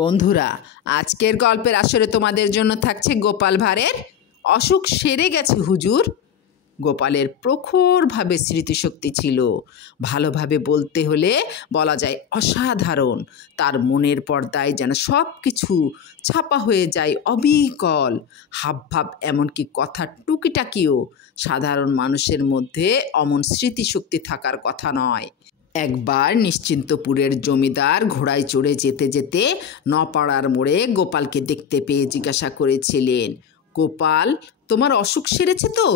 বন্ধুরা, আজকের গল্পের আসরে তোমাদের জন্য থাকছে গোপাল ভাঁড়ের অসুখ সেরে গেছে হুজুর। গোপালের প্রখরভাবে স্মৃতিশক্তি ছিল। ভালোভাবে বলতে হলে বলা যায় অসাধারণ। তার মনের পর্দায় যেন সব কিছু ছাপা হয়ে যায় অবিকল। হাবভাব এমনকি কথার টুকিটাকিও। সাধারণ মানুষের মধ্যে অমন স্মৃতিশক্তি থাকার কথা নয়। একবার নিশ্চিন্তপুরের জমিদার ঘোড়ায় চড়ে যেতে যেতে নপাড়ার মোড়ে গোপালকে দেখতে পেয়ে জিজ্ঞাসা করেছিলেন, গোপাল, তোমার অসুখ সেরেছে তো?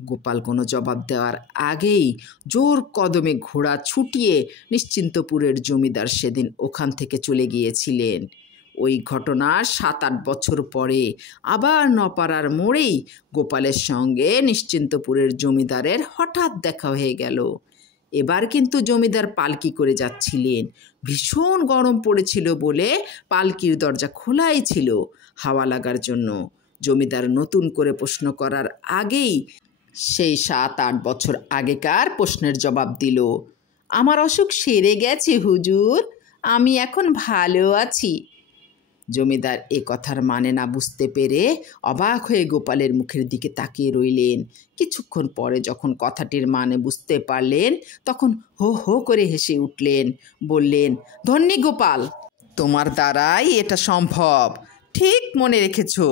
গোপাল কোনো জবাব দেওয়ার আগেই জোর কদমে ঘোড়া ছুটিয়ে নিশ্চিন্তপুরের জমিদার সেদিন ওখান থেকে চলে গিয়েছিলেন। ওই ঘটনার 7-8 বছর পরে আবার নপাড়ার মোড়েই গোপালের সঙ্গে নিশ্চিন্তপুরের জমিদারের হঠাৎ দেখা হয়ে গেল। এবার কিন্তু জমিদার পালকি করে যাচ্ছিলেন। ভীষণ গরম পড়েছিল বলে পালকির দরজা খোলাই ছিল হাওয়া লাগার জন্য। জমিদার নতুন করে প্রশ্ন করার আগেই সেই 7-8 বছর আগেকার প্রশ্নের জবাব দিল, আমার অসুখ সেরে গেছে হুজুর, আমি এখন ভালো আছি। জমিদার এ কথার মানে না বুঝতে পেরে অবাক হয়ে গোপালের মুখের দিকে তাকিয়ে রইলেন। কিছুক্ষণ পরে যখন কথাটির মানে বুঝতে পারলেন, তখন হো হো করে হেসে উঠলেন। বললেন, ধন্যী গোপাল, তোমার দ্বারাই এটা সম্ভব, ঠিক মনে রেখেছো।